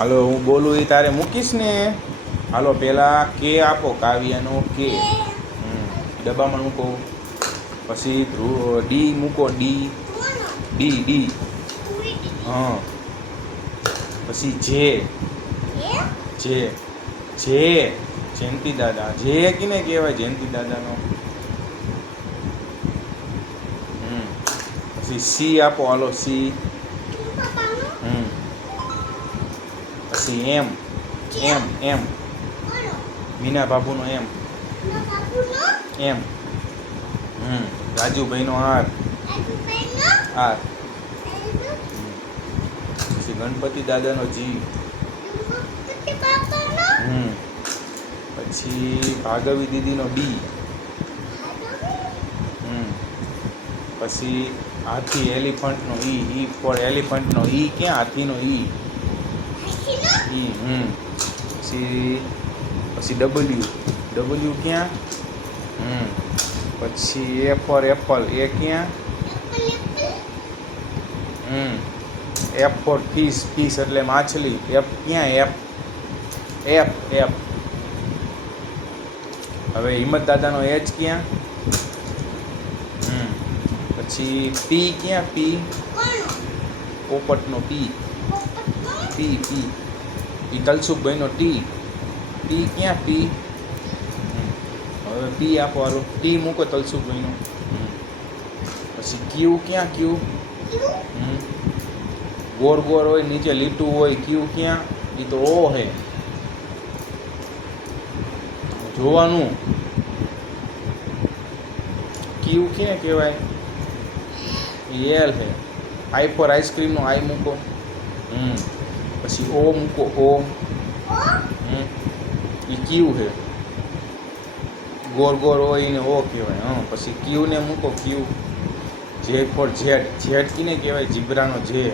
હાલો હું બોલું એ તારે મૂકીશ ને. હાલો પહેલાં કે આપો, કાવ્યનો કે. ડબ્બામાં મૂકો. પછી ડી મૂકો, ડી. D D. હા. પછી જે. જે. જે જયંતિ દાદા. જે કીને કહેવાય જયંતિ દાદાનો. પછી સી આપો, હાલો સી. પછી એમ. એમ એમ મીના બાબુનો એમ. એમ. રાજુભાઈનો આર. આર. પછી ગણપતિ દાદાનો જી. પછી ભાગવી દીદીનો ડી. પછી હાથી એલિફન્ટનો ઈ. ઈ ફોર એલિફન્ટનો ઈ ક્યાં? હાથીનો ઈ. ઈ પછી ડબલ્યુ. ડબલ્યુ ક્યાં? પછી એ ફોર એપલ. એ ક્યાં? F four fish. ફિશ એટલે માછલી. એફ ક્યાં? એફ. F F. હવે હિંમત દાદાનો એચ ક્યાં? પછી પી ક્યાં? પી. પોપટનો પી. પી પી. ઈ તલસુખભાઈનો ટી. ટી ક્યાં? પી. હવે પી આપો, હાલો ટી મૂકો તલસુખભાઈનો. પછી ક્યુ ક્યાં? ક્યુ. ગોળ ગોળ હોય, નીચે લીટું હોય. ક્યુ ક્યાં? એ તો ઓ હે. જોવાનું. ક્યુ ક્યાં કહેવાય? એલ હે. આઈ ફોર આઈસ્ક્રીમનો આઈ મૂકો. પછી ઓ મૂકો, ઓ. એ ક્યુ હે. ગોળ ગોળ હોય એને ઓ કહેવાય. પછી ક્યુને મૂકો, ક્યુ. જે ફોર ઝેડ. ઝેડ કીને કહેવાય? જીબ્રાનો જે.